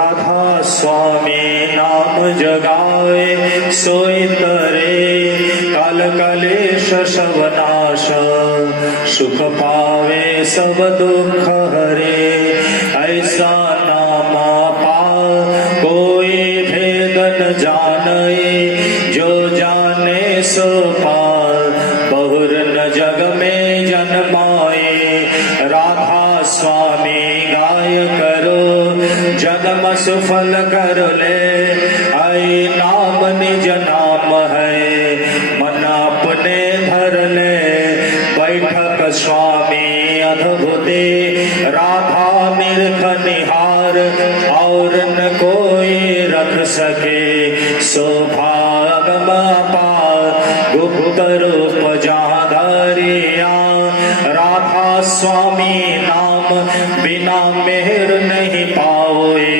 राधा स्वामी नाम जगाए सोई तरे काल कलेश सब नाश सुख पावे सब दुख हरे ऐसा नाम पा कोई भेद न जाने जो जाने सो पार बहुर न जग में जन्माए राधा स्वामी गाय करो जन्म सुफल कर ले आई नाम निज नाम है मन अपने धर ले बैठक स्वामी अद्भुते राधा निरख निहार और न कोई रख सके सौभागम पार गुप्त रूप जाधरिया राधा स्वामी नाम बिना मेहर नहीं पाओए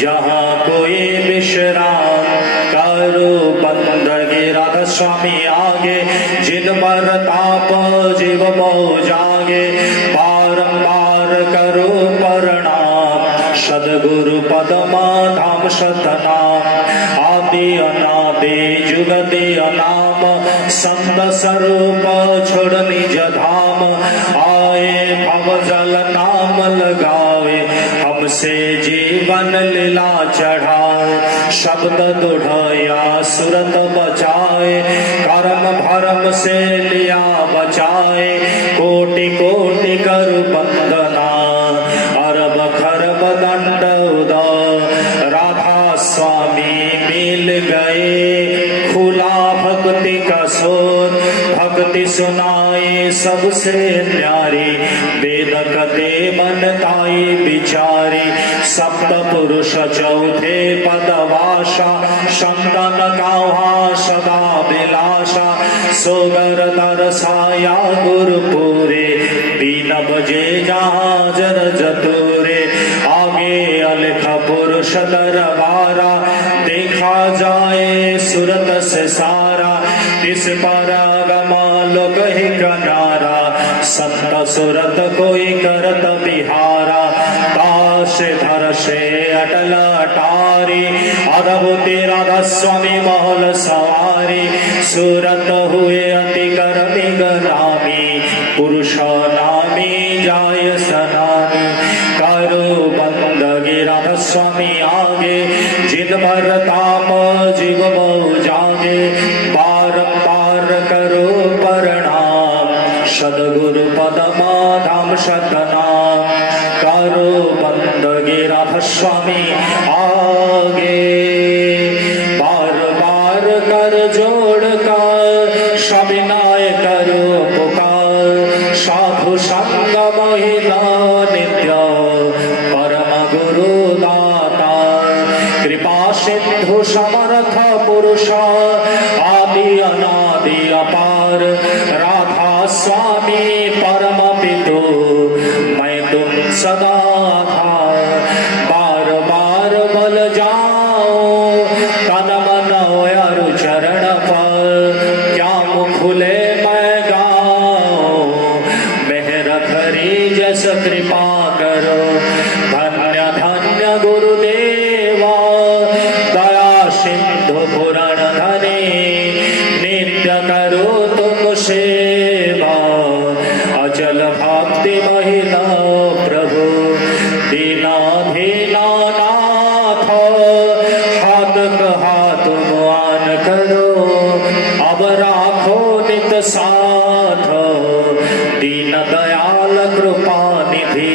जहाँ कोई विश्राम करो बंदगी राधा स्वामी आगे जिन पर ताप जीव बहु जागे बारंबार करो प्रणाम सदगुरु पदमा धाम सतनाम आदि अनादि जुगति अनाम संत स्वरूप छोड़ निज धाम आए भव जल नाम लगावे हमसे जीवन लीला चढ़ाए शब्द दुढ़या सुरत बचाए कर्म भरम से लिया बचाए कोटि कोटि कर बंदना अरब खरब दंड उदय राधा स्वामी मिल गए खुला भक्ति का सोर भक्ति सुनाए सबसे न्यारी वेद कते मन ताई विचारी सप्त पुरुष चौथे पदवाशा संतन काहा सदा बिलाशा सोगर दरसाया गुरुपुरे बीन बजे जहाँ जर जतुरे आगे अलख पुरुष दरबारा देखा जाए सूरत से सारा इस परागमा लोक ही कनारा संत सूरत कोई करत बिहारा काश धर से अटल अटारी अद्भुति राधा स्वामी महल सवारी सूरत हुए अति करमी गरामी पुरुष नामी जाय सनामी करो बंदगी राधा स्वामी आगे जिन भर ताप जीव बहु जागे बारंबार करो प्रणाम सदगुरु पदमा धाम सतनाम करो बंदगी राधा स्वामी आगे बार बार कर जोड़ कर सविनय करो पुकार साधु संग महिला नित्य परम गुरु दाता कृपा सिंधु समर्थ पुरुष आदि अनादि अपार राधा स्वामी परम पितु मैं तुम सदा था बार बार बल जाओ तन मन अरु चरण पर क्या मुख खुले मैं गाओ मेहर करी जस कृपा करो धन्य धन्य गुरुदेवा दया सिंधु पुराण धने नित्य करो तुम सेवा अचल भक्ति महिला प्रभु दीनाधीना नाथ हाथ कहा तुम आन करो अब राखो नित साथ दीन दयाल कृपा निधि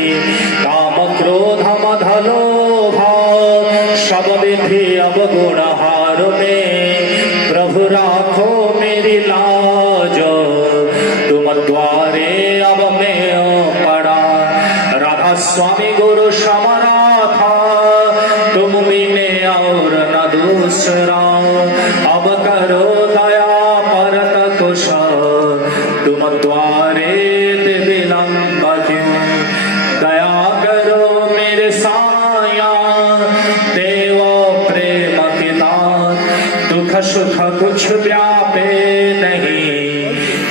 काम क्रोध मध लोभा सब विधि अवगुण हार में प्रभु राखो मेरी लाज तुम द्वारे अब मैं पड़ा राधा स्वामी गुरु समराथा तुम बिने और न दूसरा अब करो दया परत कुश तुम द्वारे विलंब क्यों दया करो मेरे साया देव प्रेम पिता दुख सुख कुछ व्यापे नहीं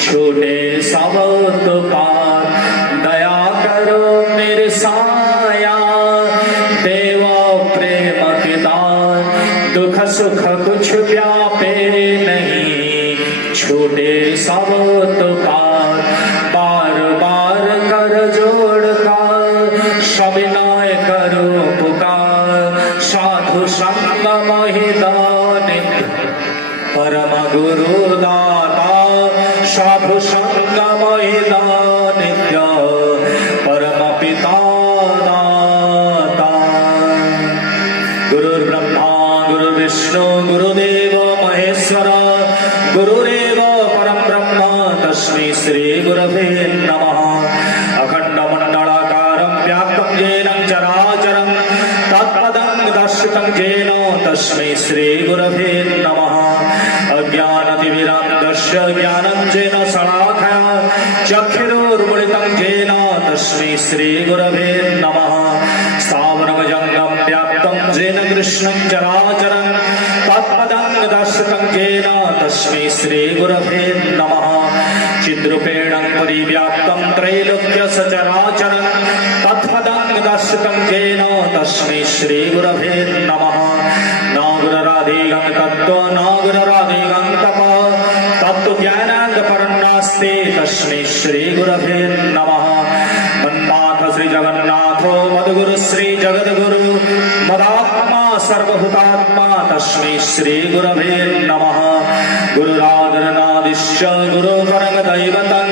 छूटे सब तो पार दया करो मेरे साया देव प्रेम दुख सुख कुछ व्यापे नहीं, छूटे सब तो पार। बार बार कर जोड़ कर सविनय करो पुकार। साधु संग महिदान परम गुरु दाता। साधु संग महिदान परम पिता दाता। गुरुर्ब्रह्मा गुरुर्विष्णु गुरुदेव महेश्वर। गुरुरेव परम ब्रह्म तस्मै श्री गुरवे नमः। अखण्डमण्डलाकारं व्याप्तं येन चराचरं तत्पदं दर्शितं येन तस्मै श्री गुरवे नमः। अज्ञानतिमिरान्धस्य ज्ञानञ्जन शलाखया चक्षुरुन्मीलितं येन तस्मै श्री गुरवे नमः। स्थावरमजङ्गं व्याप्तं येन कृष्णं चराचरं तत्पदं दर्शितं येन तस्मै श्री गुरवे नमः। चिद्रूपेण परिव्याप्तं त्रैलोक्य सचराचरं तत्पदं दर्शितं येन तस्मै श्री गुरवे नमः। नागुरराधिगं तत्त्व नागुरराधिगं तप तत्त्वज्ञानात् परं नास्ति तस्मै श्री गुरवे नमः। मन्नाथ श्री जगन्नाथो मद्गुरु श्री जगद्गुरु मदात्मा सर्वभूतात्मा तस्मै श्री गुरवे नमः। गुरुराधनादिश्च गुरुवरं दैवतं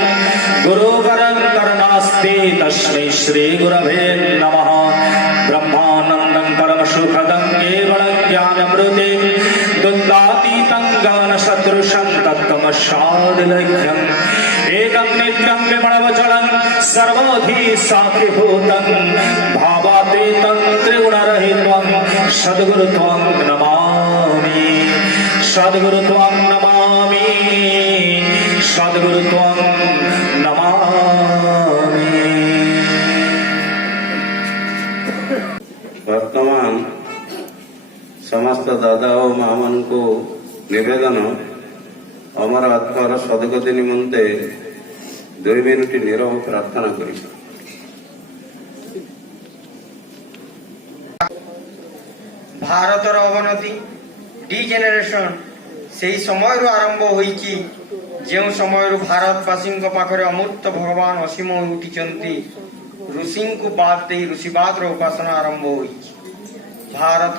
गुरुवरं करनास्ति तस्मै श्री गुरवे नमः। ब्रह्मानन्दं परमसुखदं केवलं ज्ञानमृतिं द्वन्द्वातीतं ज्ञानसदृशं तत्त्वमस्यादिलक्ष्यम्। एकं नित्यं विमलवचनं सर्वधी साक्षिभूतं भावातीतं त्रिगुणरहितं सद्गुरुत्वं नमामि। सद्गुरुत्वं नमामि। सद्गुरुत्वं नमामि। वर्तमान समस्त दादा और माँ मन को निवेदन अमर आत्मार सदगति निमंते 2 मिनिट नीरव प्रार्थना करी। भारतर अवनति डिजेनेरेशन से समय आरंभ होईची जो समय भारतवासी पाखरे अमूर्त भगवान असीम हो उठी ऋषि को बाद दे ऋषिवाद उपासना आरंभ होईची। भारत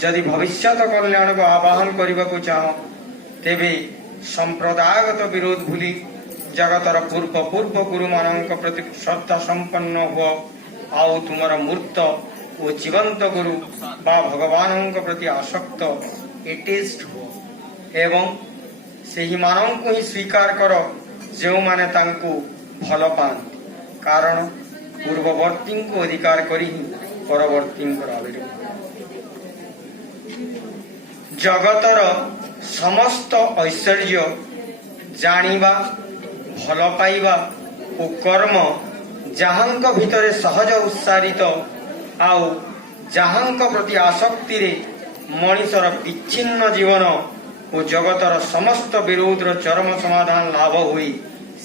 जदि भविष्यत कल्याण को आवाहन करने को चाह तेबे संप्रदायगत विरोध भूली जगतर पूर्व पूर्व गुरु मानक प्रति श्रद्धा संपन्न हो आउ तुमर मूर्त और जीवंत गुरु बा भगवान प्रति आसक्त एटेस्ट हो एवं सेही मानक ही स्वीकार कर जो माने तांको भल पाती कारण पूर्ववर्ती को अधिकार करी परवर्ती आविर्भाव। जगतर समस्त ऐश्वर्य जानिबा भल पाइबा और कर्म जहांक भितरे सहज उत्सारित आउ जहांक प्रति आसक्ति रे मनीषर विच्छिन्न जीवन और जगतर समस्त विरोधर चरम समाधान लाभ हुई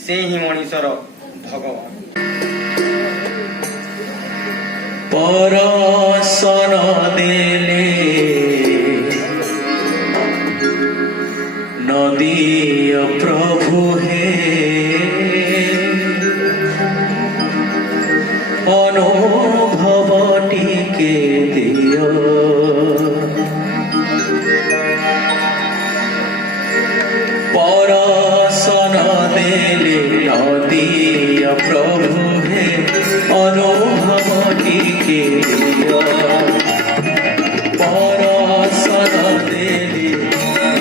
से ही मनीषर भगवान। परसन देले नदी प्रभु हे अनुभव टिके दियो। परसन देले नदी प्रभु हे अनुभव टिके दियो। परसन देले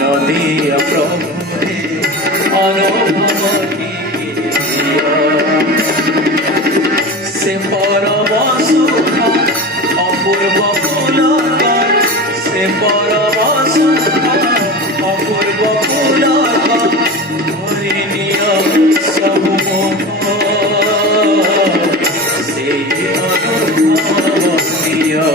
नदी प्रभु हे अनुभव टिके दियो। से परम सुख अपूर्व पुलक से परम सुख अपूर्व पुलक धरिनिय सब मोह से अनुभव दियो।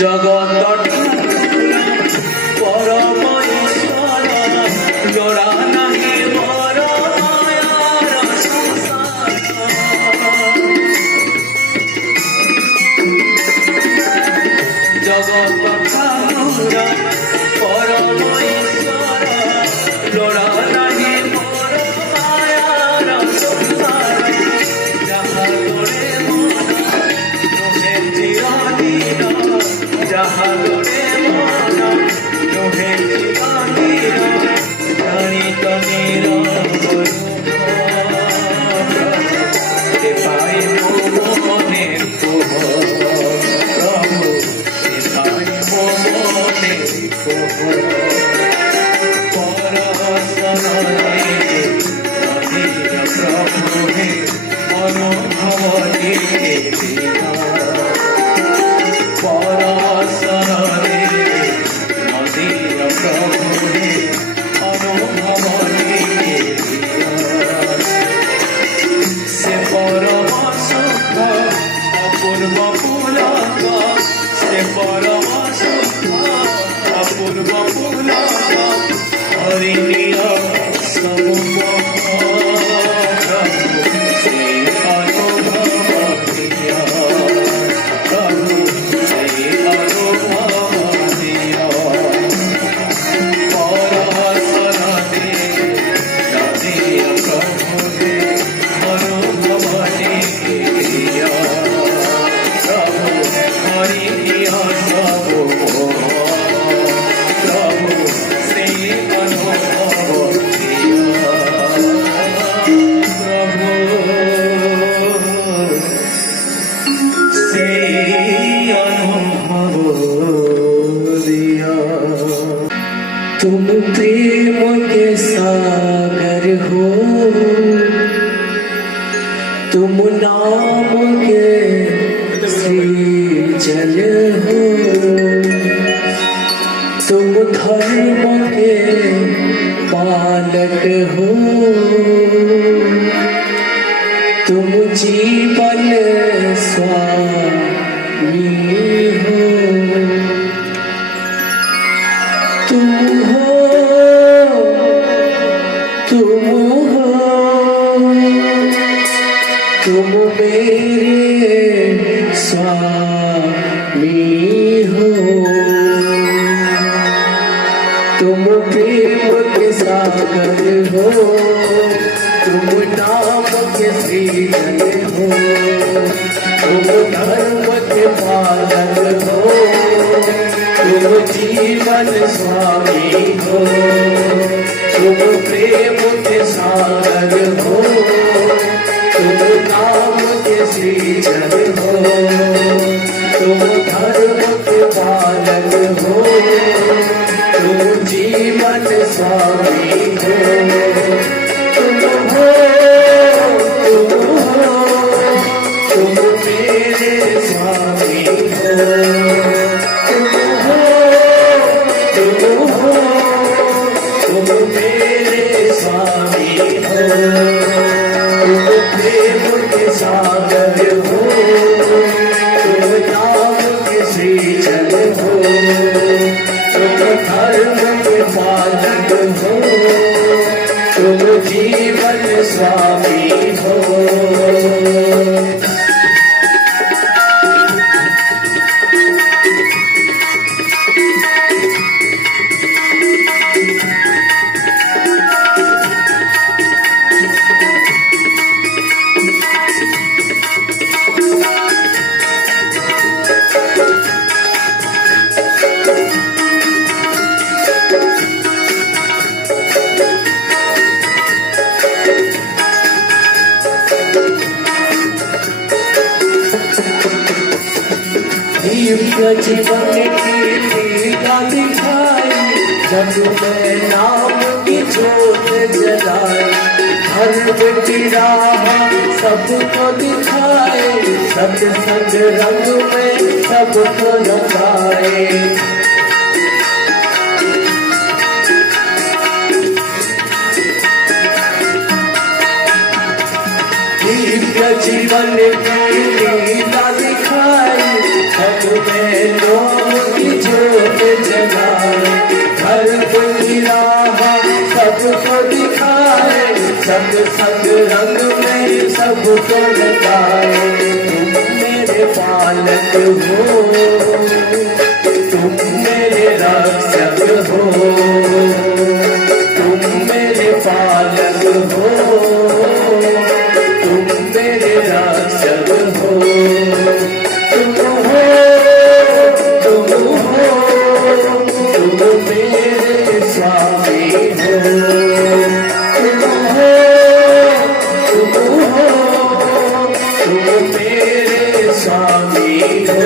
জগৎ পরম ঈশ্বর জোড়া নাহি মোর মায়ার সংসার। জগৎ ঠাকুর পরম ঈশ্বর জোড়া নাহি মোর মায়ার সংসার। যাহা তোরে মন নহে চিরদিন, যাহা তোরে মন নহে চিরদিন, জানিত নিরবর সে পাই মনে প্রভু, সে পাই মনে প্রভু। প্রভু হে অনুভব পরশরে নদীর প্রভু হে অনুভব সে পরম সুখ অপূর্ব পুলক, সে পরম সুখ অপূর্ব পুলক হরিণীয় ସବୁ ସେ ଅନୁଭବ ଦିଅ ପ୍ରଭୁ, ସେ ଅନୁଭବ ଦିଅ ପରଶରେ ନଦୀୟ ପ୍ରଭୁ ହେ ଅନୁଭବ ଦିଅ ପ୍ରଭୁ ହରିଣିୟ ସବୁ ପ୍ରଭୁ ସେ ଅନୁଭବ ଦିଅ ପ୍ରଭୁ से अनुभव दिया। तुम प्रेम के सागर हो, तुम नाम के सृजन हो, तुम धर्म के पालक हो, तुम जीवन स्वामी हो, तुम हो, तुम हो, तुम मेरे स्वामी हो। तुम प्रेम के सागर हो, तुम नाम के सृजन हो, तुम धर्म के पालक हो, तुम जीवन स्वामी हो। तुम प्रेम के सागर हो, तुम नाम के सृजन हो, तुम धर्म के पालक हो, तुम जीवन स्वामी हो। तुम हो, तुम हो, तुम मेरे स्वामी हो। तुम हो, तुम हो, तुम मेरे स्वामी हो। तुम प्रेम के सागर हो, तुम नाम के सृजन हो, तुम धर्म के पालक हो, तुम जीवन स्वामी हो। जीवन की लीला दिखाई, जग में नाम की ज्योत जलाई, धर्म की राह सबको दिखाए, सत्संग रंग में सबको रंगाए। दिव्य जीवन की लीला दिखाई, जग में नाम की ज्योत जलाई, धर्म की राह सबको दिखाए, सत्संग रंग में सबको लगाए। तुम मेरे पालक हो, तुम मेरे रक्षक हो, तुम मेरे पालक हो, तुम मेरे रक्षक हो। तुम हो, तुम हो, तुम मेरे स्वामी हो। तुम मेरे स्वामी हो।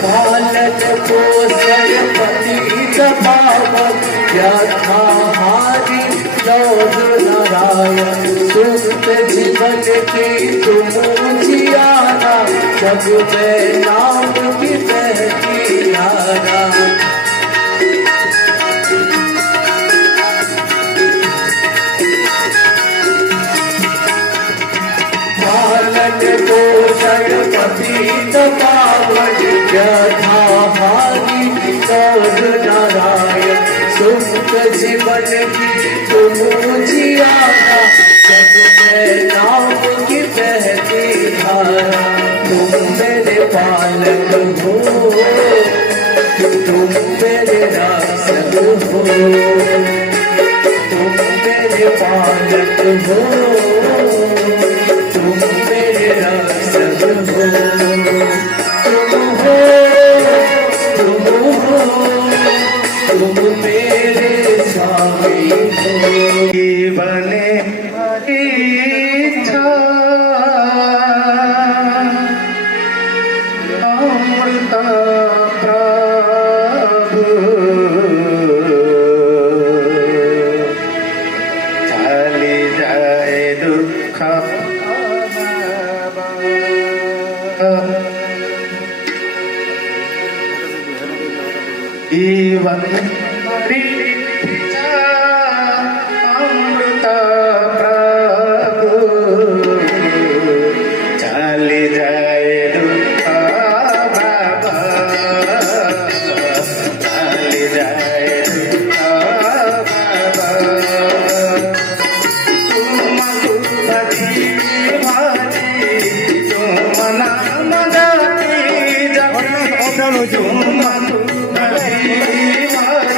पालन पोषण पतित पावन, यथाहारी लौट नारायण, सुख जीवन की तुम जियाना, जग में नाम की बहती यारा। पालन पोषण पतित पावन, यथाहारी लौट नारायण, सुख जीवन की तुम जियाना, जग में नाम की बहती धारा। तुम मेरे पालक हो, तुम मेरे रक्षक हो, तुम मेरे पालक हो, तुम मेरे रक्षक हो। तुम हो, तुम हो, तुम मेरे स्वामी हो। जीवने इच्छा अमृत प्रभु, चली जाए दुख जीवन इच्छा अमृत प्रभु, चली जाए दुख बाबा, चली जाए दुख बाबा। तुम सुख जीवानी, तुम नाम गाती जब, तुम सुख जीवानी,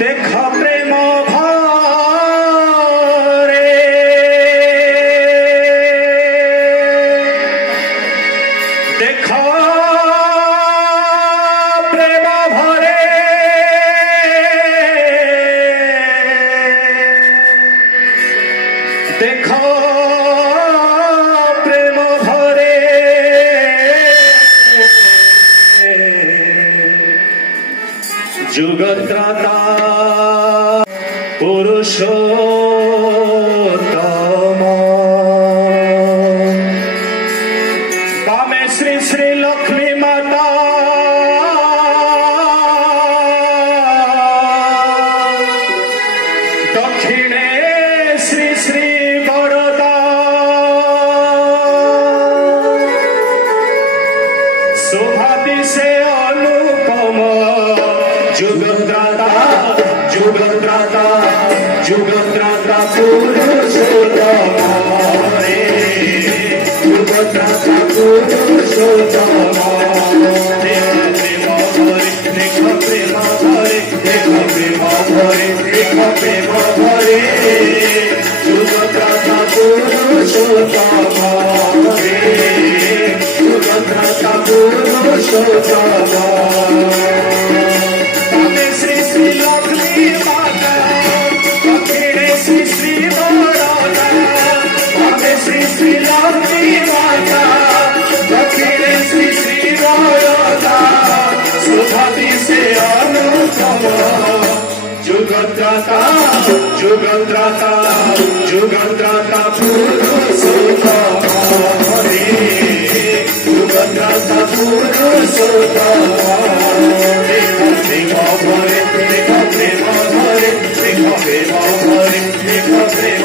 देखो प्रेम भरे देखो प्रेम भरे देखो प्रेम भरे जुगत्राता पुरुषोत्तम बामे श्री श्री लक्ष्मी माता दक्षिणे श्री श्री बड़दा शोभाति से अनुपम जुगत्राता जुगत्राता जुगत्राता पुरुषोत्तम रे जुगत्राता पुरुषोत्तम देखो प्रेम भरे देखो प्रेम भरे देखो प्रेम भरे जुगत्राता पुरुषोत्तम रे जुगत्राता पुरुषोत्तम श्री श्री लक्ष्मी माता दक्षिणे श्री श्री बड़ौदा श्री श्री लक्ष्मी माता दक्षिणे श्री श्री बड़ौदा शोभाति से अनुपम जुगत्राता जुगत्राता जुगत्राता पुरुषोत्तम रे जुगत्राता पुरुषोत्तम देखो प्रेम भरे देखो प्रेम भरे देखो प्रेम भरे देखो प्रेम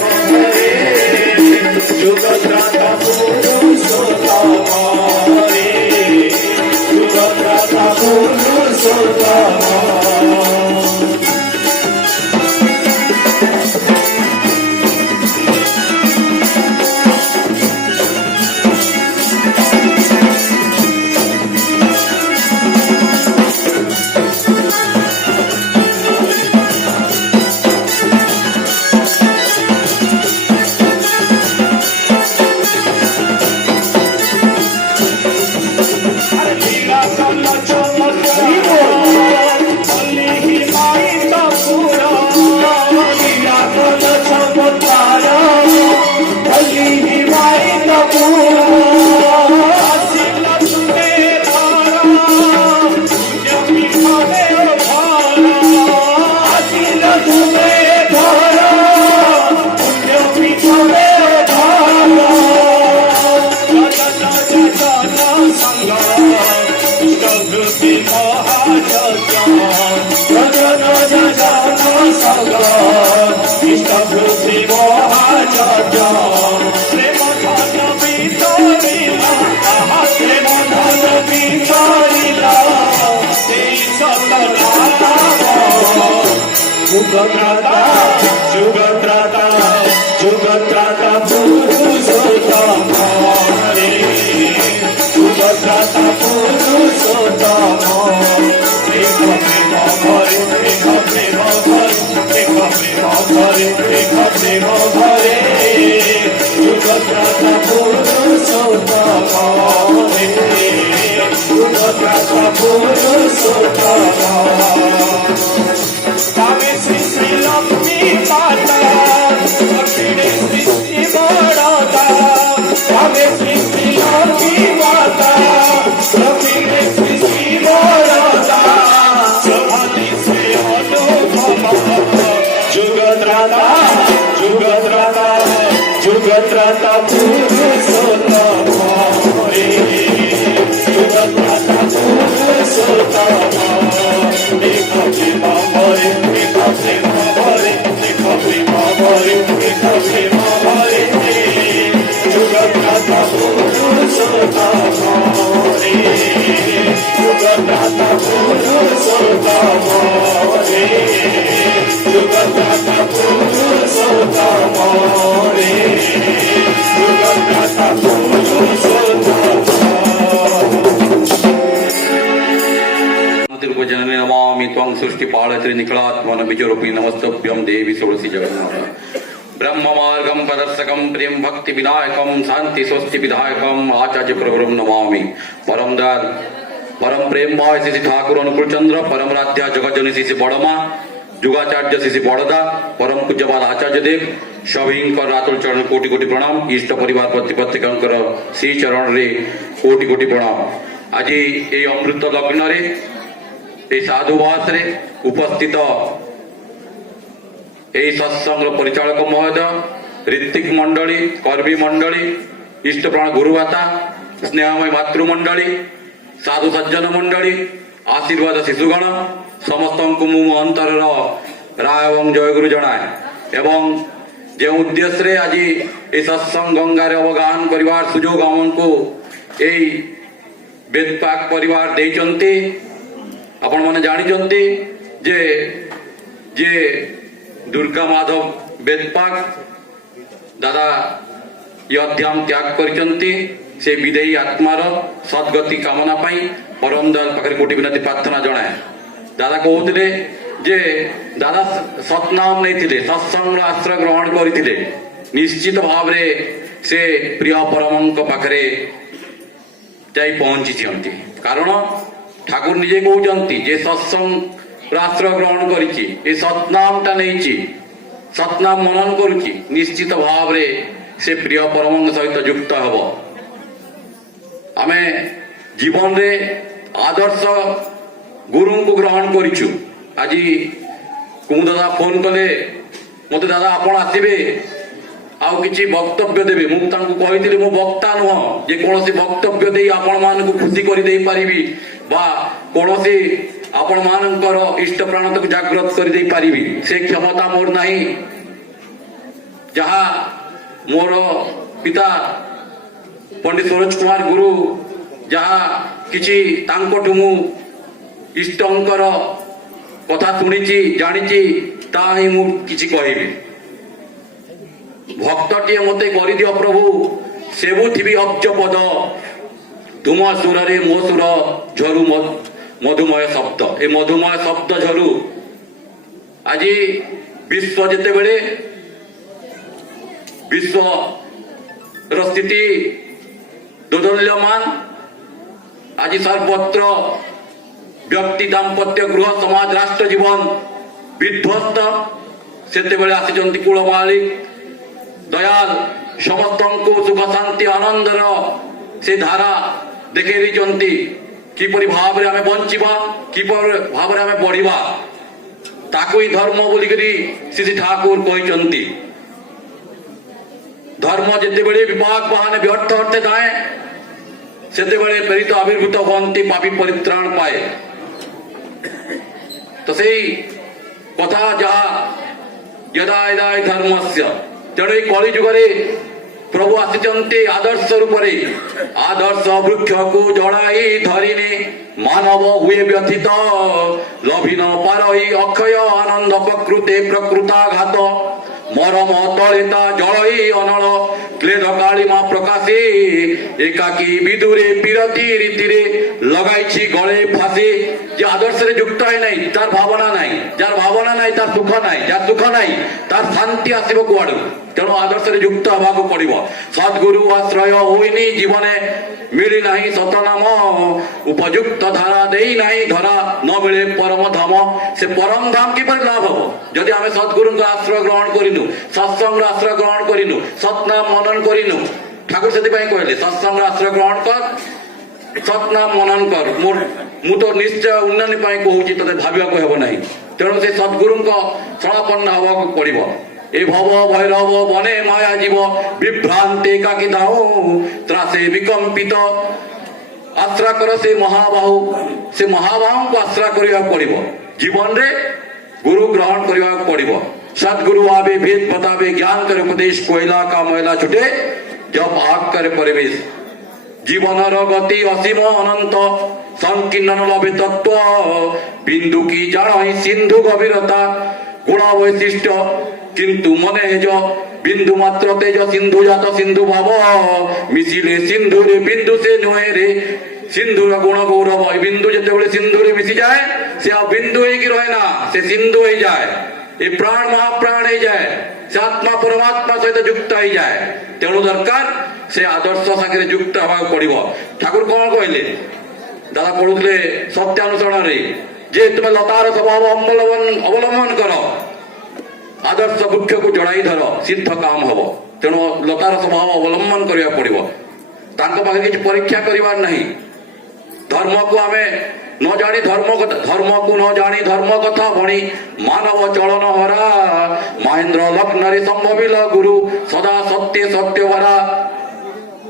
भरे जुगत्राता पुरुषोत्तम रे जुगत्राता पुरुषोत्तम রাজা প্রেম ধন বিতরিলা প্রেম ধন বিতরিলা এই সততা যুগত্রাতা যুগত্রাতা যুগত্রাতা পুরুষোত্তম রে যুগত্রাতা পুরুষোত্তম এক প্রেম ভরে এক প্রেম ভরে এক প্রেম ভরে এক প্রেম ভরে যুগত্রাতা পুরুষোত্তম রে যুগত্রাতা Purushottam Tame Sri Sri Lakshmi Mata, Lakshmi Sri Sri Bharata. Tame Sri Sri Lakshmi Mata, Lakshmi Sri Sri Bharata. Sabhati se anubhava, Jugatrata, Jugatrata, Jugatrata Purushotama Hare. Jugatrata Purushotama. Ek prema bhare, ek prema bhare, ek prema bhare, ek prema bhare. Jugatata Purushotama Hare, Jugatata Purushotama Hare, Jugatata Purushotama Hare, Jugatata Purushotama. जननी नमामि त्वं सृष्टि पालत्री निखिलात्मन बीजरूपी नमस्तभ्यं देवी षोडशी जगन्नाथ ब्रह्म मार्गम प्रदर्शकम प्रेम भक्ति विधायकम शांति स्वस्ति विधायकम आचार्य प्रभुरम नमामि परम दयाल परम प्रेममय श्री ठाकुर अनुकूल चंद्र परम राध्या जगज्जननी श्री बड़मा जुगाचार्य श्री बड़दा परम पूज्यपाद आचार्य देव सभींकर रातुल चरण कोटि कोटि प्रणाम इष्ट परिवार प्रतिपत्तिकर श्री चरण रे कोटि कोटि प्रणाम आज ये अमृत लग्न रे এই সাধুবাস রে উপস্থিত এই সৎসঙ্গ পরিচালক মহোদয় ঋত্বিক মন্ডলী কর্মী মন্ডলী ইষ্টপ্রাণ গুরুভাতা স্নেহময় মাতৃমন্ডলী সাধু সজ্জন মন্ডলী আশীর্বাদ শিশুগণ ସମସ୍ତଙ୍କୁ ମୁଁ ଅନ୍ତରର ରାୟ ଏବଂ ଜୟଗୁରୁ ଜଣାଏ ଏବଂ ଯେଉଁ ଉଦ୍ଦେଶ୍ୟରେ ଆଜି এই ସତ୍ସଙ୍ଗ ଗଙ୍ଗାରେ ଅବଗାହନ କରିବାର ସୁଯୋଗ ଆମକୁ এই ବେଦପାକ ପରିବାର ଦେଇଛନ୍ତି आपण मैंने जानी जे जे दुर्गा माधव बेदपाक दादा ये अध्याम त्याग करचंती से विदेयी आत्मार सद्गति कामना पाई परम दयाल पाखरे कोटि विनती प्रार्थना जणाए दादा कहते जे दादा सतनाम नहीं सत्संग आश्रय ग्रहण करते निश्चित भाव से प्रिय परम पाखरे जाई पहुंची कारण ठाकुर निजे कहते जे सत्संग आश्रय ग्रहण करी सतनाम टा नहीं सतनाम मनन करुच्ची निश्चित भाव से प्रिय परम सहित युक्त हम आम जीवन रे आदर्श गुरु को ग्रहण करूँ आज कुमु दादा फोन कले मत दादा आपण आसबे आउ किसी वक्तव्य देवे मुझे कही मो वक्ता नुह जे कौन वक्तव्य दे आपण मान खुशी कर दे पारिबी बा कौन आपण मानकर इष्ट प्राण को जागृत कर दे पारिबी से क्षमता मोर नहीं जहाँ मोर पिता पंडित सरोज कुमार गुरु जहाँ किसी मु इष्टंकर कथा शुणी जानी ता ही मु किसी कहबी भक्तटे मते कर दियो प्रभु सेबुथिबी अब्ज पद तुम सुर रे मो सुर झरु मधुमय शब्द ए मधुमय शब्द झरु आज विश्व जेते बेले विश्व स्थिति दोदल्यमान आज सर्वत्र व्यक्ति दाम्पत्य गृह समाज राष्ट्र जीवन विध्वस्त सेते बेले आसी कूल मालिक दयाल समस्त को सुख शांति आनंदर से धारा देखी किपरि भाव रे आमे बंचिबा किपरि भाव रे आमे बढ़िबा ताको ही धर्म बोली करी श्री ठाकुर कहिचंती धर्म जेते बेले विपाक बहाने व्यर्थ अर्थे जाए सेते बेले प्रेरित आविर्भूत होती पापी परित्राण पाए तो सही कथा जहा यदा यदा धर्मस्य ତେଣୁ ଏଇ କଳି ଯୁଗରେ ପ୍ରଭୁ ଆସିଛନ୍ତି ଆଦର୍ଶ ରୂପରେ। ଆଦର୍ଶ ବୃକ୍ଷକୁ ଜଳାଇ ଧରିନେ ମାନବ ହୁଏ ବ୍ୟଥିତ, ଲଭିନ ପାରଇ ଅକ୍ଷୟ ଆନନ୍ଦ ପ୍ରକୃତେ ପ୍ରକୃତାଘାତ। ମରମ ତଳେ ତା ଜଳଇ ଅନଳ କ୍ଲେଦ କାଳିମା ପ୍ରକାଶେ, ଏକାକୀ ବିଦୁରେ ବିରତି ରୀତିରେ ଲଗାଇଛି ଗଳେ ফাঁসে। যে আদর্শে যুক্ত হয় নাই তার ভাবনা নাই, যার ভাবনা নাই তার সুখ নাই, যার সুখ নাই তার শান্তি আসব কুয়াড়ু। তেণু আদর্শে যুক্ত হওয়া পড়ব। সদ্গুরু আশ্রয় হইনি জীবনে মিলি ନାହିଁ সত নাম, উপযুক্ত ধারা দেই ନାହିଁ ধরা ন মিলে পরম ধাম। সে পরম ধাম কিপରି লাভ হব যদি আমি সদ্গুরুଙ୍କ আশ্রয় গ্রহণ করিনু, সৎসঙ্গর আশ্রয় গ্রহণ করিনু, সৎনাম মনন করিনু। ঠাকুর ସେଥିପାଇଁ କହିଲେ ସତ୍ସଙ୍ଗର ଆଶ୍ରୟ ଗ୍ରହଣ କର, ସତ୍ନାମ ମନନ କର। ମୁଁ ତ ନିଶ୍ଚୟ ଉନ୍ନତି ପାଇଁ କହୁଛି, ତତେ ଭାବିବାକୁ ହେବ ନାହିଁ। ତେଣୁ ସେ ସଦ୍ଗୁରୁଙ୍କ ଶରଣାପନ୍ନ ହେବାକୁ ପଡିବ। ଏ ଭବ ଭୈରବ ବନେ ମାୟା ଜୀବ, ବିଭ୍ରାନ୍ତେ ଏକାକୀ ଧାଉ ତ୍ରାସେ ବିକମ୍ପିତ। ଆଶ୍ରା କର ସେ ମହାବାହୁ, ସେ ମହାବାହୁଙ୍କୁ ଆଶ୍ରା କରିବାକୁ ପଡିବ। ଜୀବନରେ ଗୁରୁ ଗ୍ରହଣ କରିବାକୁ ପଡିବ। सदगुरु आवे भेद बतावे, ज्ञान कर उपदेश, कोयला का मैला छुटे जब आग करे परिवेश। जीवनर गति असीम अनंत, संकीर्ण लभे तत्व, बिंदु की जान सिंधु गभीरता। गुण वैशिष्ट किंतु मने हेज, बिंदु मात्र तेज सिंधु जात सिंधु भाव। मिशिले सिंधु रे बिंदु से नुहे रे, सिंधुर गुण गौरव। बिंदु जिते सिंधु रे मिशि जाए से आ बिंदु होगी रहे ना, से सिंधु हो जाए। ये प्राण महाप्राण हो जाए, से आत्मा परमात्मा सहित युक्त हो जाए। तेणु दरकार से आदर्श सागर युक्त हवा पड़ो। ठाकुर कौन कहले दादा पढ़ुले सत्यानुसरण रे, जे तुम लतार स्वभाव अवलंबन कर, आदर्श वृक्ष को जड़ाई धर, सिद्ध काम हम। तेणु लतार स्वभाव अवलंबन करा पड़ो। पाखे किसी परीक्षा करार नहीं। धर्म को आम न जानी धर्म को न जानी धर्म कथा भणी, मानव चलन हरा। महेंद्र लग्न संभविल गुरु, सदा सत्य सत्य भरा।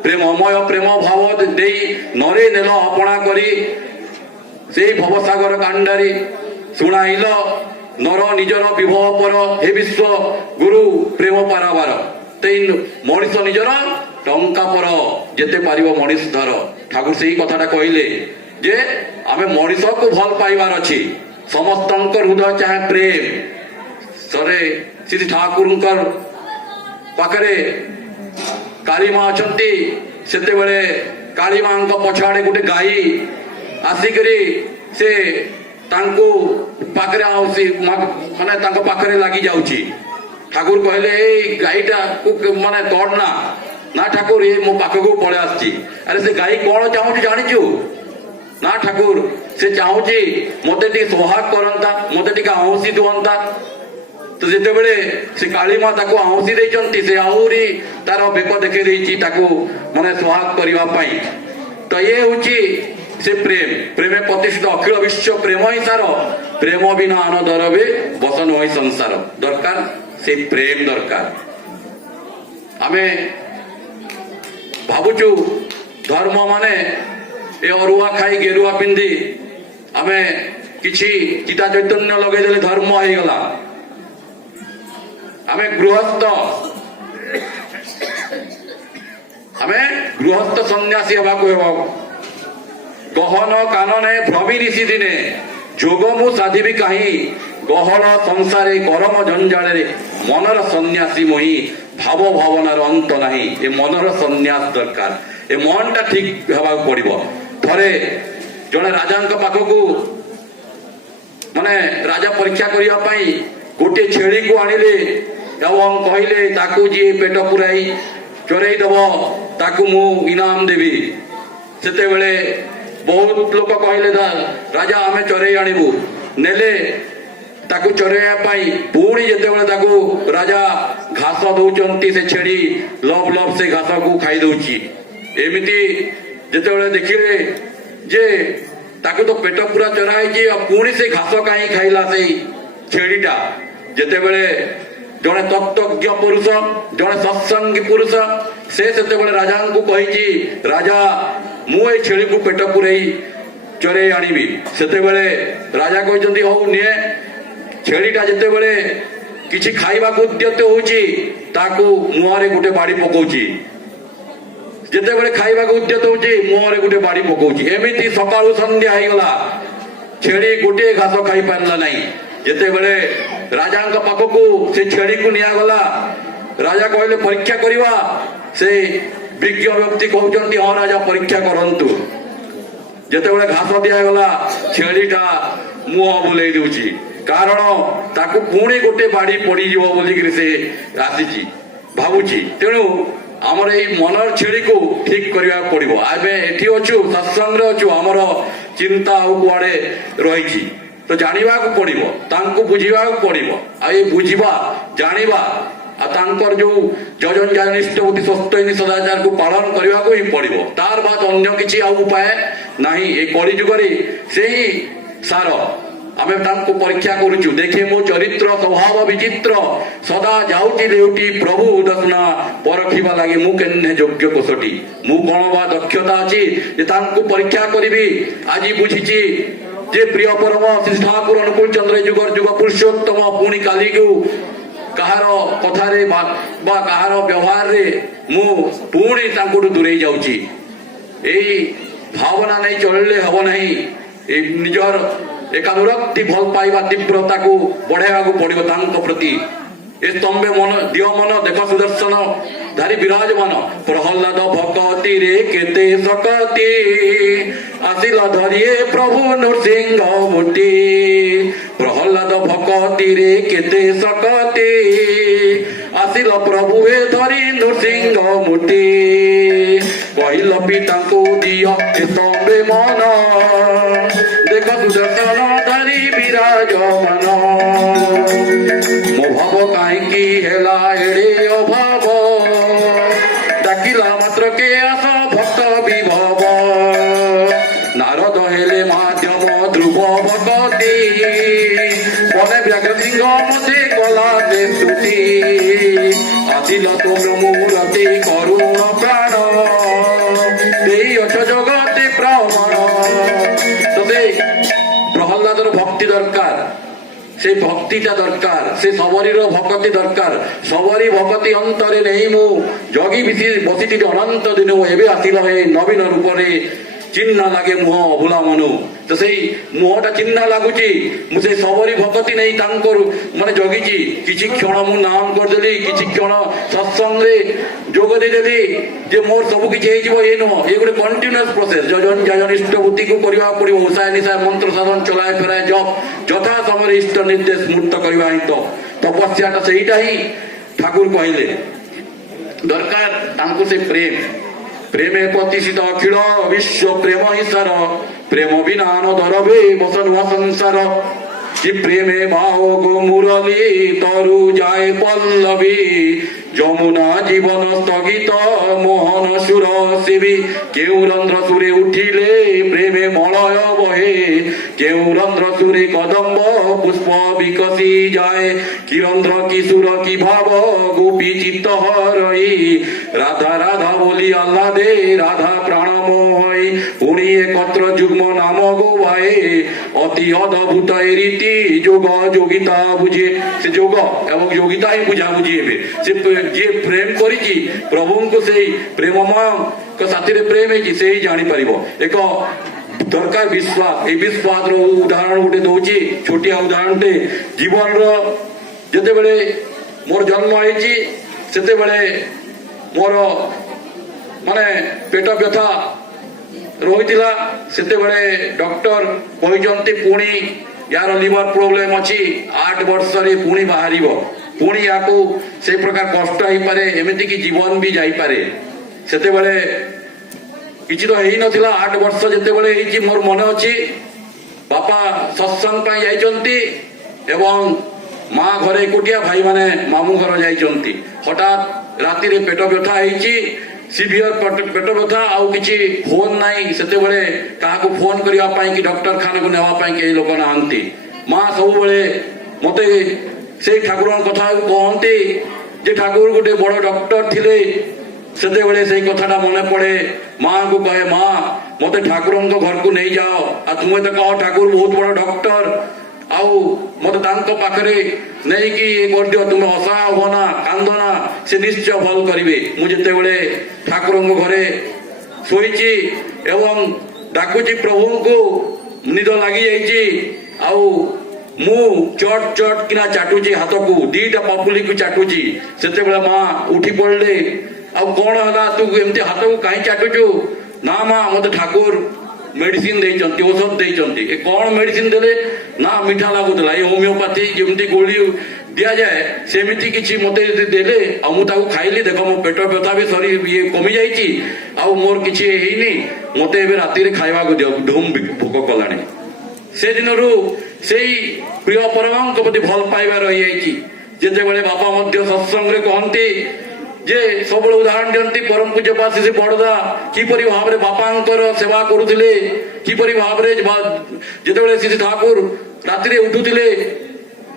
प्रेममय प्रेम भाव दे नरे नेल अपना करी, से भवसागर कांडारी शुणाइल नर निजर विभव पर। हे विश्व गुरु प्रेम पाराबार, मनीष निजर टंका पर जेते पारिब मनीष धर। ठाकुर से कथाटा कहले जे आमे मनीष को भल पाइबार अछि। समस्त हृदय चाहे प्रेम सरे। श्री ठाकुर पाखरे काली माँ अछंती, सेते बेले काली माँ पछाड़े गोटे गाई आसिकरी से तांको पाखरे माने तांको पाखरे लागी जाउची। ठाकुर कहले ए गाईटा को माने तोड़ना ना ठाकुर, ये मो पाखक पड़े आसी। अरे से गाई कौन चाहूँ जाचु ना ठाकुर, से चाहूँगी मत सोहाग करता, मत आउसी दुहंता। तो जिते बड़े से काली माँ ताको आउसी देचंती, से आहुरी तार बेक देखे देची ताको माने सोहाग करने। तो ये हूँ से प्रेम, प्रेमे प्रतिष्ठित अखिल विश्व प्रेम ही सार। प्रेम बिना आन दरबे बसन हो संसार। दरकार से प्रेम दरकार। आमे भावुचु धर्म माने ए अरुआ खाई गेरुआ पिंधि आमे किछि चिता चैतन्य लगे देले धर्म हो गला। आमे गृहस्थ सन्यासी हवा को गहन कानने भ्रमी निशी दिने, जोग मु साधिबी कहीं गहन संसारे करम जंजाले। मनर सन्यासी मोही भाव भावनार अंत नहीं। ये मनर सन्यास दरकार। ये मनटा ठीक हवा पड़ो। थरे जड़े राजा पाखक माने राजा परीक्षा करने गोटे छेली को आनिले एवं कहले ताकू जी पेट पुराई चोरई दब ताकू मु इनाम देवी। सेते बेले बहुत लोक कहले राजा आमे चोरई आनिबू नेले ताकू चोरैया पुणी जिते ताकू राजा घास दौरान से छेड़ी लब लब से घास को खाई दौची। एमती जिते देखिए जे ताकू तो पेट पूरा चोराई पुणी से घास कहीं खाइला से छेड़ीटा। जिते बड़े जड़े तत्वज्ञ पुरुष जड़े सत्संगी पुरुष से राजा को कही राजा मुझे छेड़ी को पेट पुरई चोरई आनिबी। से राजा कहते हौ निए छेड़ीटा जिते बड़े କିଛି ଖାଇବାକୁ ଉଦ୍ୟତ ହଉଛି ତାକୁ ମୁହଁରେ ଗୋଟେ ବାଡ଼ି ପକଉଛି, ଯେତେବେଳେ ଖାଇବାକୁ ଉଦ୍ୟତ ହଉଛି ମୁହଁରେ ଗୋଟେ ବାଡ଼ି ପକଉଛି। ଏମିତି ସକାଳୁ ସନ୍ଧ୍ୟା ହେଇଗଲା, ଛେଳି ଗୋଟିଏ ଘାସ ଖାଇ ପାରିଲା ନାହିଁ। ଯେତେବେଳେ ରାଜାଙ୍କ ପାଖକୁ ସେ ଛେଳିକୁ ନିଆଗଲା, ରାଜା କହିଲେ ପରୀକ୍ଷା କରିବା। ସେ ବିଜ୍ଞ ବ୍ୟକ୍ତି କହୁଛନ୍ତି ହଁ ରାଜା ପରୀକ୍ଷା କରନ୍ତୁ। ଯେତେବେଳେ ଘାସ ଦିଆଗଲା ଛେଳିଟା ମୁହଁ ବୁଲେଇ ଦଉଛି, କାରଣ ତାକୁ ପୁଣି ଗୋଟେ ବାଡ଼ି ପଡ଼ିଯିବ ବୋଲିକିରି ସେ ଆସିଛି ଭାବୁଛି। ତେଣୁ ଆମର ଏଇ ମନର ଛେଳିକୁ ଠିକ କରିବାକୁ ପଡିବ। ଆମେ ଏଠି ଅଛୁ, ସତ୍ସଙ୍ଗରେ ଅଛୁ, ଆମର ଚିନ୍ତା ଆଉ କୁଆଡେ ରହିଛି, ତ ଜାଣିବାକୁ ପଡିବ, ତାଙ୍କୁ ବୁଝିବାକୁ ପଡିବ। ଆଉ ଏ ବୁଝିବା ଜାଣିବା ଆଉ ତାଙ୍କର ଯୋଉ ଯଜନ ନିଷ୍ଠବୃତ୍ତି ସ୍ୱସ୍ତୟିନୀ ସଦାଚାରକୁ ପାଳନ କରିବାକୁ ହିଁ ପଡିବ। ତାର ବାଦ ଅନ୍ୟ କିଛି ଆଉ ଉପାୟ ନାହିଁ। ଏ କଳିଯୁଗରେ ସେହି ସାର ଆମେ ତାଙ୍କୁ ପରୀକ୍ଷା କରୁଛୁ। ଦେଖେ ମୋ ଚରିତ୍ର ସ୍ୱଭାବ ବିଚିତ୍ର, ସଦା ଯାଉଛି ଦେଉଟି ପ୍ରଭୁ ଦର୍ଶନା ପରଖିବା ଲାଗି ମୁଁ କେନେ ଯୋଗ୍ୟ କୋଷଟି। ମୁଁ କଣ ବା ଦକ୍ଷତା ଅଛି ଯେ ତାଙ୍କୁ ପରୀକ୍ଷା କରିବି। ଆଜି ବୁଝିଛି ଯେ ପ୍ରିୟ ପରମ ଶ୍ରୀ ଠାକୁର ଅନୁକୂଳ ଚନ୍ଦ୍ର ଯୁଗର ଯୁଗ ପୁରୁଷୋତ୍ତମ ପୁଣି କାଲିକୁ କାହାର କଥାରେ ବା କାହାର ବ୍ୟବହାରରେ ମୁଁ ପୁଣି ତାଙ୍କଠୁ ଦୂରେଇ ଯାଉଛି। ଏଇ ଭାବନା ନେଇ ଚଳିଲେ ହବ ନାହିଁ। ଏ ନିଜର ଏକାନୁରକ୍ତି ଭଲ ପାଇବା ତୀବ୍ରତାକୁ ବଢାଇବାକୁ ପଡିବ ତାଙ୍କ ପ୍ରତି। ଏ ସ୍ତମ୍ଭେ ମନ ଦିଅ ମନ ଦେଖ ସୁଦର୍ଶନ ଧାରି ବିରାଜମାନ। ପ୍ରହ୍ଲାଦ ଭକତିରେ କେତେ ଶକତି, ଆସିଲ ଧରିଏ ପ୍ରଭୁ ନୃସିଂହ ମୁଟି। ପ୍ରହ୍ଲାଦ ଭକତିରେ କେତେ ଶକତି, ଆସିଲ ପ୍ରଭୁ ଏ ଧରି ନୃସିଂହ ମୁଟି। କହିଲ ପିତାଙ୍କୁ ଦିଅ ଏ ସ୍ତମ୍ଭେ ମନ, ଦେଖ ସୁଦର୍ଶନ ଧରି ବିରାଜମାନ। ମୋ ଭାବ କାହିଁକି ହେଲା ଏଡ଼େ ଅଭାବ, ଡାକିଲା ମାତ୍ରକେ ଆସ ଭକ୍ତ ବିଭବ। ନାରଦ ହେଲେ ମାଧ୍ୟମ ଧ୍ରୁବ ଭକତି, ମନେ ବ୍ୟାଘ୍ର ସିଂହ ମତେ କଲା ସେ ସ୍ତୁତି। ଆସିଲ ତୁମ ମୂରତି କରୁଣ ପ୍ରାଣ, ଦେଇଅଛ ଜଗତେ ପ୍ରମାଣ। ତ ସେଇ ପ୍ରହ୍ଲାଦର ଭକ୍ତି ଦରକାର, ସେ ଭକ୍ତିଟା ଦରକାର, ସେ ସବରୀର ଭକତି ଦରକାର। ସବରୀ ଭକତି ଅନ୍ତରେ ନେଇ ମୁଁ ଜଗି ବସିଥିଲି ଅନନ୍ତ ଦିନ, ଏବେ ଆସିଲ ହେ ନବୀନ ରୂପରେ। ଚିହ୍ନା ଲାଗେ ମୁହଁ ଅଭୁଲା ମନୁ। ତ ସେଇ ମୁହଁଟା ଚିହ୍ନା ଲାଗୁଛି, ମୁଁ ସେଇ ସବରୀ ଭକତି ନେଇ ତାଙ୍କର ମାନେ ଜଗିଛି। କିଛି କ୍ଷଣ ମୁଁ ନାମ କରିଦେଲି, କିଛି କ୍ଷଣ ସତ୍ସଙ୍ଗରେ ଯୋଗ ଦେଇଦେଲି ଯେ ମୋର ସବୁ କିଛି ହେଇଯିବ, ଏ ନୁହଁ। ଏ ଗୋଟେ କଣ୍ଟିନ୍ୟୁଅସ୍ ପ୍ରୋସେସ। ଯଜନ ଯାଜନ ଇଷ୍ଟବୃତ୍ତିକୁ କରିବାକୁ ପଡିବ। ଉଷାୟ ନିଶାୟ ମନ୍ତ୍ର ସାଧନ ଚଲାଏ ଫେରାଏ ଜପ, ଯଥା ସମୟରେ ଇଷ୍ଟ ନିର୍ଦ୍ଦେଶ ସ୍ମୃତ କରିବା ହିଁ ତ ତପସ୍ୟାଟା। ସେଇଟା ହିଁ ଠାକୁର କହିଲେ ଦରକାର ତାଙ୍କୁ। ସେ ପ୍ରେମ, ପ୍ରେମେ ପ୍ରତିଷ୍ଠିତ ଅଖିଳ ବିଶ୍ୱ ପ୍ରେମ ହିଁ ସାର। ପ୍ରେମ ବିନା ନ ଧରବେ ବସ ନୂଆ ସଂସାର। যে প্রেমে বাও গো মুরলী তরু যায় পল্লবী। যমুনা জীবন স্থগিত মোহন সুর সেবী। কেউ রন্ধ্র সুরে উঠিলে প্রেমে মলয় বহে। কেউ রন্ধ্র সুরে কদম্ব পুষ্প বিকশি যায়। কি রন্ধ্র কি সুর কি ভাব গোপী চিত্ত হরই। রাধা রাধা বলি আহ্লাদে রাধা প্রাণময়। পুনি একত্র যুগ্ম নাম গোবায়ে। অতি অদ্ভুত রীতি যোগ যোগিতা বুঝে। সে যোগ এবং যোগিতা ହିଁ ବୁଝାବୁଝି ହେବେ। ସେ ଯିଏ ପ୍ରେମ କରିଛି ପ୍ରଭୁଙ୍କୁ ସେଇ ପ୍ରେମମୟ ସାଥିରେ ପ୍ରେମ ହେଇଛି ସେ ହିଁ ଜାଣିପାରିବ। ଏକ ଦରକାର ବିଶ୍ୱାସ। ଏଇ ବିଶ୍ୱାସର ଉଦାହରଣ ଗୋଟେ ଦଉଛି, ଛୋଟିଆ ଉଦାହରଣଟେ। ଜୀବନର ଯେତେବେଳେ ମୋର ଜନ୍ମ ହେଇଛି ସେତେବେଳେ ମୋର ମାନେ ପେଟ ବ୍ୟଥା ରହିଥିଲା। ସେତେବେଳେ ଡକ୍ଟର କହିଛନ୍ତି ପୁଣି यार लिवर प्रोब्लेम अच्छी 8 वर्ष पुणी बाहर पुणी या से प्रकार कष्ट हो पारे एमती कि जीवन भी जापे से किसी तो ही नथिला 8 वर्ष जिते मोर मन अच्छी बापा सत्संग जाइछंती एवं माँ घरे एकुटिया भाई माने मामू घर जाइछंती। हठात राति रे पेट व्यथा होईची सीवियर पेट व्यथा आउ किछि फोन नाही। सेते बेले काहाको फोन करिया पाई कि डॉक्टर खाना को नेवा पाई के लोक नाहंती। माँ सब बेले मते से ठाकुर कथा कहती जे ठाकुर गोटे बड़ डॉक्टर थिले। सेते बेले से कथाटा मन पड़े। माँ को कहे माँ मते ठाकुर घर को नहीं जाओ आ तुम तो कह ठाकुर बहुत बड़ डॉक्टर। आउ मत पाखे नहीं कि कर दियो तुम असहाय हो ना कांद ना से निश्चय भल करेंगे। मुझे ठाकुर घरे शोची एवं डाकुची प्रभु को निद लगी मु चट चट किना चाटुची हाथ को दीटा पपुली को चाटुची से माँ उठी पड़े आ कौन है तू एमती हाथ को कहीं चाटुचु ना माँ मत ठाकुर मेडिसिन देइचंती औषध देइचंती ए कौन मेडिसिन देले ना मीठा लागुतला ए होमियोपैथी जेमती गोली दिया जाए सेमिति किछि मते देले आ मु ताको खाइली देखो मो पेट व्यथा भी सरी ये कमी जाईची आ मोर किछि हेइनी मते एबे राती रे खाइबा को दियो धूम भोक कलानी से दिनरु सेई प्रिय परमांक प्रति भल पाइबा रही जाईची जेते बेले बापा मध्य सत्संग रे कहंती जे सब उदाहरण दियंती परम पूज्य पासी से बड़दा किपरि भाव रे बापांकर सेवा करुथिले किपरि भाव रे जेतेबेले श्री ठाकुर राति रे उठुथिले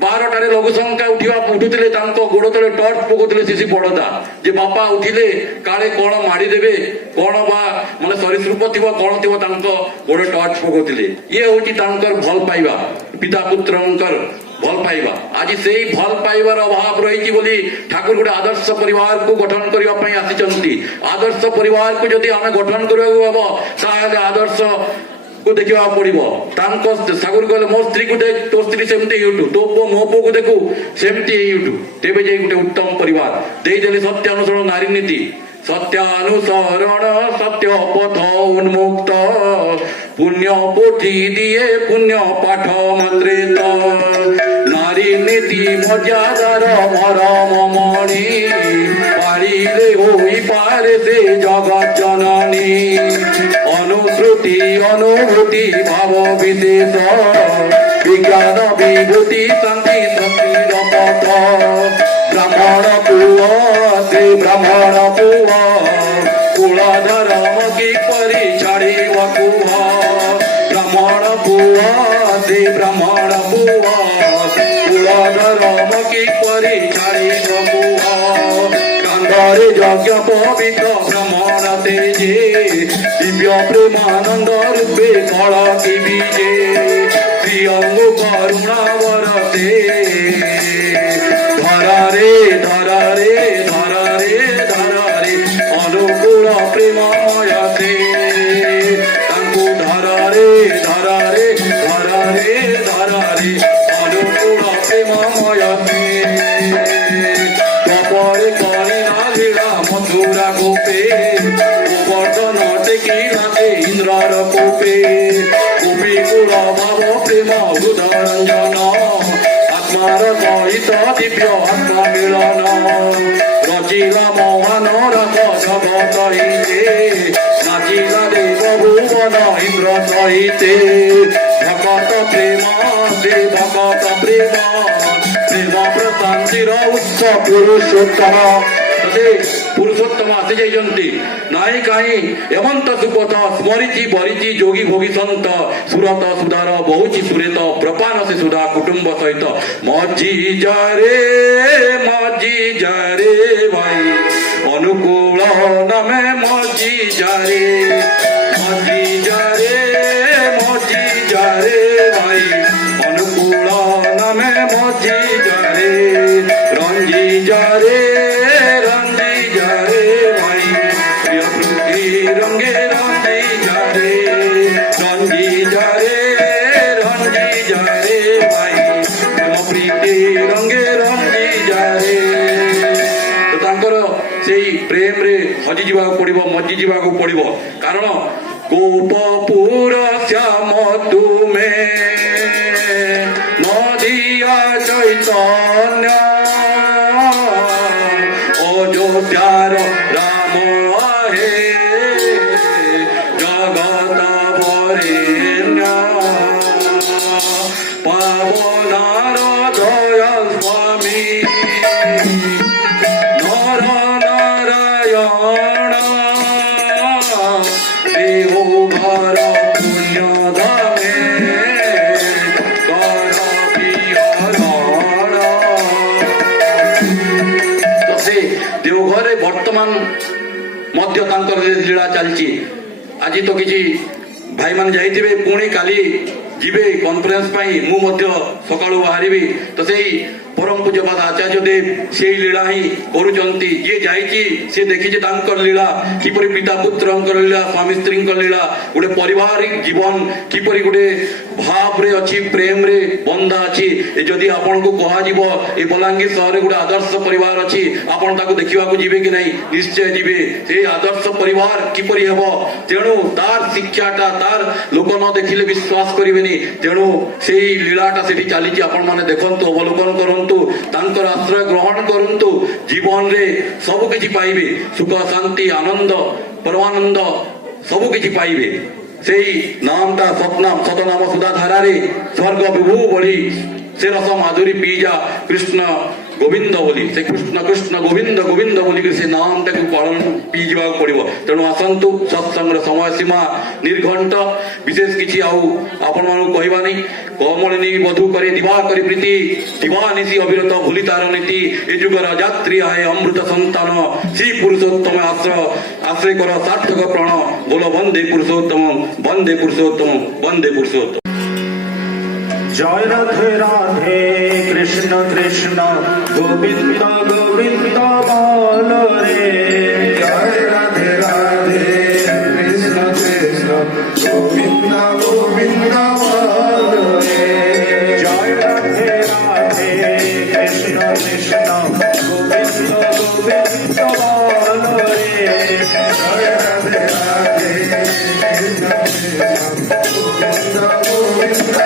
12 लघु संख्या उठुथिले तांको गोड़ तले टर्च पकोथिले शिशि बड़दा जे बापा उठिले काले कोण माडी देबे कोण बा माने सरीसृप थिबो कोण थिबो तांको गोड़ टर्च पकोथिले ये होची तांकर भल पाइबा पिता पुत्रंकर भल पाइबा आज से भल पाइबार अभाव रही बोली ठाकुर गोटे आदर्श परिवार को गठन करने आसी आदर्श परिवार को जदि आम गठन करा आदर्श को देखा पड़ो ठाकुर कहले मो स्त्री को देख तो स्त्री सेमती उठू तो पो मो पो को देखू सेमती उठू तेबे जाई गोटे उत्तम परिवार देदेले सत्य अनुसरण नारी नीति सत्यानुसरण सत्य पथ उन्मुक्त पुण्य पोथी दिए पुण्य पाठ मंत्रित नारी नीति मर्यादार मरम मणि पारिले होई पारे से जगत जननी अनुश्रुति अनुभूति भाव विशेष विज्ञान विभूति शांति शक्ति पथ ब्राह्मण पुआ से ब्राह्मण पुआ कुला धर्म की परी छाड़ी वकुआ ब्राह्मण पुआ से ब्राह्मण पुआ कुला धर्म की परी छाड़ी वकुआ कांधारे यज्ञ पवित्र ब्राह्मण तेजे दिव्य प्रेमानंद रूपे कला की बीजे प्रियंग करुणा वरते धरारे धरारे धरारे धरारे अनुकूल प्रेममय से तांको धरारे धरारे धरारे धरारे अनुकूल प्रेममय से कपरे कलिना लीला मथुरा गोपे गोवर्धन टेकी नाचे इंद्रर कोपे गोपीकुल भाव प्रेम हृदरंजन आत्मार सहित दिव्य आत्मा मिलन रचिला मोहन रथ जगत हिते नाचिला देव भुवन इंद्र सहिते भगत प्रेम से भगत प्रेम प्रेम प्रशांतिर उत्स पुरुषोत्तम पुरुषोत्तम आसी जाइछन्ति नाई काई एमंत सुपथ स्मरिची बरिची जोगी भोगी संत सुरत सुधार बहुची सुरेत प्रपान से सुधा कुटुंब सहित मजी जारे भाई अनुकूल नमे मजी जारे भाई अनुकूल नमे मजी जारे रंजी जारे रंगे रंजी जारे भाई प्रीति रंगे रंगी जारे तो तांकर सेई प्रेम रे हजि जीवा पड़िबो मज्जि जीवा पड़िबो कारण गोपपुर श्याम तुमे नदिया चैतन्य अयोध्यार राम आहे जगत वरेण्य पावनार दया स्वामी नर नारायण देहो घर पुण्य धामे कर विहरण तो से देवघरे वर्तमान मध्य तांकर लीला चलची आज तो किसी भाई मान जाइए पुणी काली ଯିବେ କନଫରେନ୍ସ ପାଇଁ ମୁଁ ମଧ୍ୟ ସକାଳୁ ବାହାରିବି। ତ ସେଇ ପରମ ପୂଜ୍ୟପାଦ ଆଚାର୍ଯ୍ୟ ଦେବ ସେଇ ଲୀଳା ହିଁ କରୁଛନ୍ତି। ଯିଏ ଯାଇଛି ସେ ଦେଖିଛି ତାଙ୍କର ଲୀଳା କିପରି ପିତା ପୁତ୍ରଙ୍କର ଲୀଳା, ସ୍ୱାମୀ ସ୍ତ୍ରୀଙ୍କ ଲୀଳା, ଗୋଟେ ପାରିବାରିକ ଜୀବନ କିପରି ଗୋଟେ ଭାବରେ ଅଛି, ପ୍ରେମରେ ବନ୍ଧା ଅଛି। ଏ ଯଦି ଆପଣଙ୍କୁ କୁହାଯିବ ଏ ବଲାଙ୍ଗୀର ସହରରେ ଗୋଟେ ଆଦର୍ଶ ପରିବାର ଅଛି, ଆପଣ ତାକୁ ଦେଖିବାକୁ ଯିବେ କି ନାହିଁ? ନିଶ୍ଚୟ ଯିବେ। ସେଇ ଆଦର୍ଶ ପରିବାର କିପରି ହେବ? ତେଣୁ ତାର ଶିକ୍ଷାଟା ତାର ଲୋକ ନ ଦେଖିଲେ ବିଶ୍ୱାସ କରିବେନି। ତେଣୁ ସେଇ ଲୀଳାଟା ସେଠି ଚାଲିଛି। ଆପଣମାନେ ଦେଖନ୍ତୁ, ଅବଲୋକନ କରନ୍ତୁ, ତାଙ୍କର ଆଶ୍ରୟ ଗ୍ରହଣ କରନ୍ତୁ। ଜୀବନରେ ସବୁ କିଛି ପାଇବେ, ସୁଖ ଶାନ୍ତି ଆନନ୍ଦ ପରମାନନ୍ଦ ସବୁ କିଛି ପାଇବେ। ସେଇ ନାମଟା ସତନାମ ସତନାମ ସୁଧା ଧାରାରେ ସ୍ୱର୍ଗ ବିଭୁ ବୋଲି ସେ ରସ ମାଧୁରୀ ପିଇଯା କୃଷ୍ଣ ଗୋବିନ୍ଦ ବୋଲି, ସେ କୃଷ୍ଣ କୃଷ୍ଣ ଗୋବିନ୍ଦ ଗୋବିନ୍ଦ ବୋଲିକି ସେ ନାମଟାକୁ ପାଳନ ପିଇଯିବାକୁ ପଡିବ। ତେଣୁ ଆସନ୍ତୁ, ସତ୍ସଙ୍ଗର ସମୟ ସୀମା ନିର୍ଘଣ୍ଟ, ବିଶେଷ କିଛି ଆଉ ଆପଣମାନଙ୍କୁ କହିବା ନାହିଁ। କମଳିନୀ ବଧୁ କରି ଦିବା କରି ପ୍ରୀତି, ଦିବାନିଶି ଅବିରତ ଭୁଲି ତାର ନୀତି, ଏ ଯୁଗର ଯାତ୍ରୀ ଆହେ ଅମୃତ ସନ୍ତାନ, ଶ୍ରୀ ପୁରୁଷୋତ୍ତମ ଆଶ୍ରୟ କର ସାର୍ଥକ ପ୍ରାଣ, ବୋଲ ବନ୍ଦେ ପୁରୁଷୋତ୍ତମ ବନ୍ଦେ পুরুষোত্তম বন্দে পুরুষোত্তম। জয় রাধে রাধে কৃষ্ণ কৃষ্ণ গোবিন্দ গোবিন্দ বল রে। জয় রাধে রাধে কৃষ্ণ কৃষ্ণ গোবিন্দ গোবিন্দ বল রে। জয় রাধে রাধে কৃষ্ণ কৃষ্ণ গোবিন্দ গোবিন্দ বল রে। জয় রাধে রাধে কৃষ্ণ কৃষ্ণ গোবিন্দ গোবিন্দ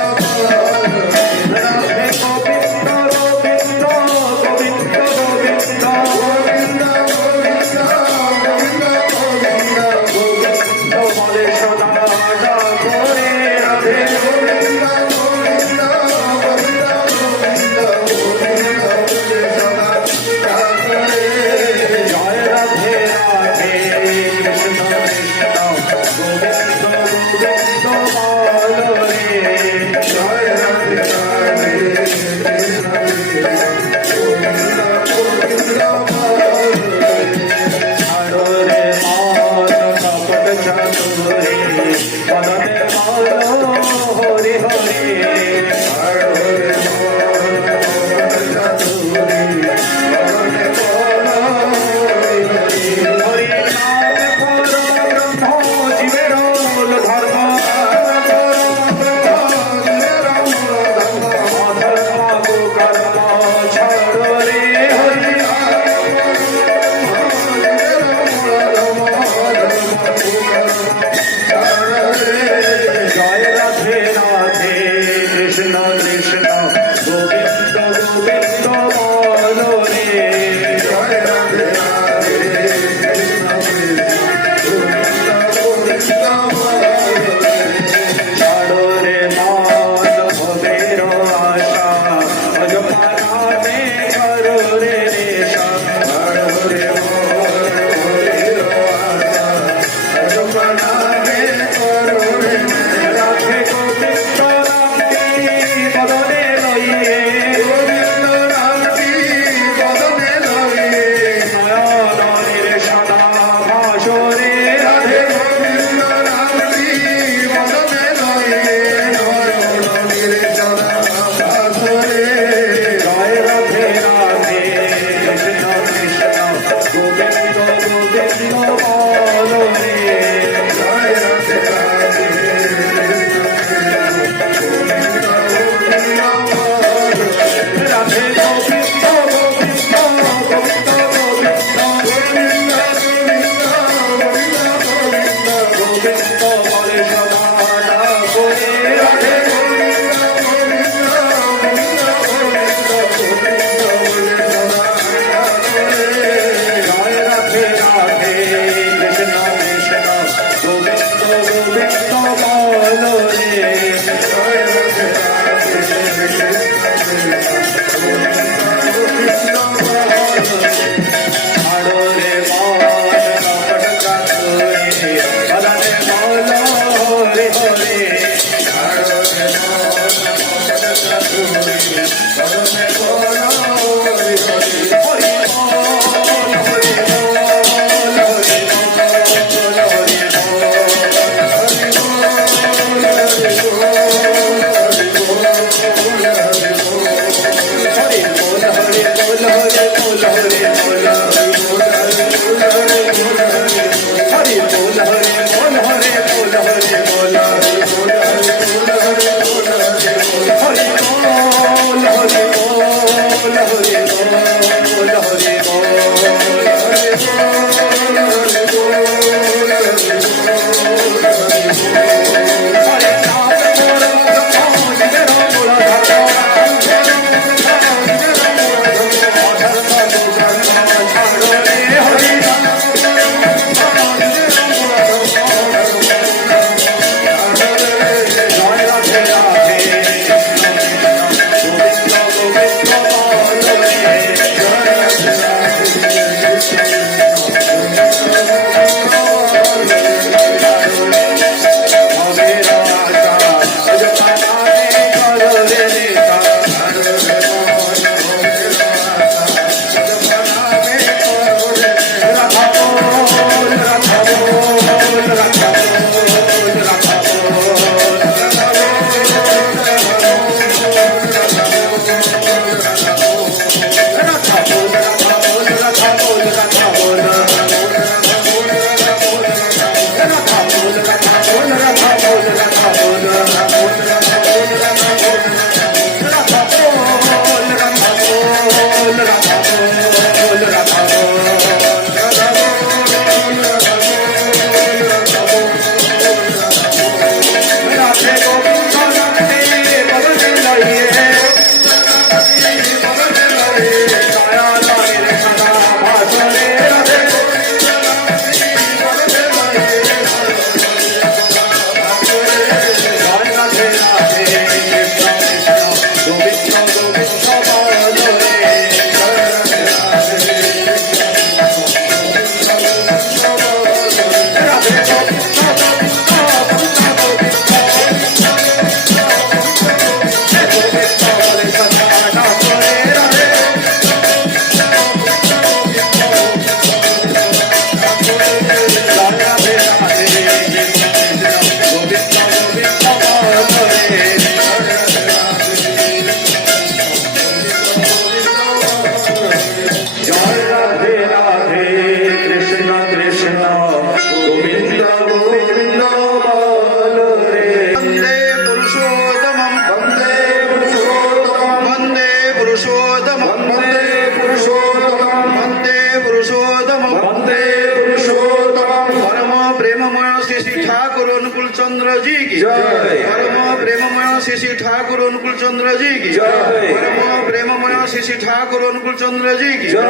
चंद्र जी की जय। परम प्रेममय श्री श्री ठाकुर अनुकूल चंद्र जी की जय। परम प्रेममय श्री श्री ठाकुर अनुकूल चंद्र जी की जय।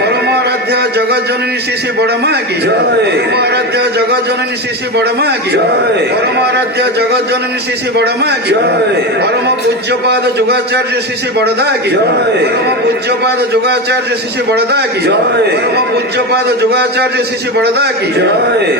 परम आराध्य जगत जननी श्री श्री बड़मा की जय। परम आराध्य जगत जननी श्री श्री बड़मा की जय। परम आराध्य जगत जननी श्री श्री बड़मा की जय। परम पूज्यपाद जुगाचार्य श्री श्री बड़दा की जय। परम पूज्यपाद जुगाचार्य श्री श्री बड़दा की जय। परम पूज्यपाद जुगाचार्य श्री श्री बड़दा की जय।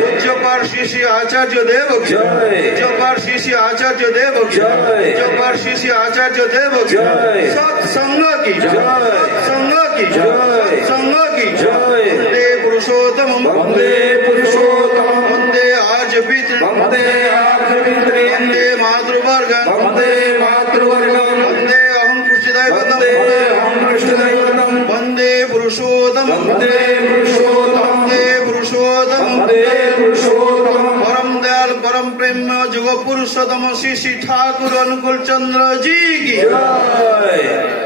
पूज्यपाद श्री श्री आचार्य देव की जय। पूज्यपाद श्री श्री आचार्य देव की जय। पूज्यपाद श्री श्री आचार्य देव की जय। सत्संग की जय। सत्संग की जय। सत्संग की जय। वंदे पुरुषोत्तम वंदे पुरुषोत्तम वंदे आर्य पितृ वंदे आर्यपितॄन् वंदे मातृवर्ग वंदे मातृवर्गम् वंदे अहं कृष्णदैवतम् वंदे अहं कृष्णदैवतम् वंदे पुरुषोत्तम वंदे पुरुषोत्तम वंदे पुरुषोत्तम वंदे पुरुषोत्तम परम दयाल परम प्रेम जुग पुरुषोत्तम श्री श्री ठाकुर अनुकूल चंद्र जी की जय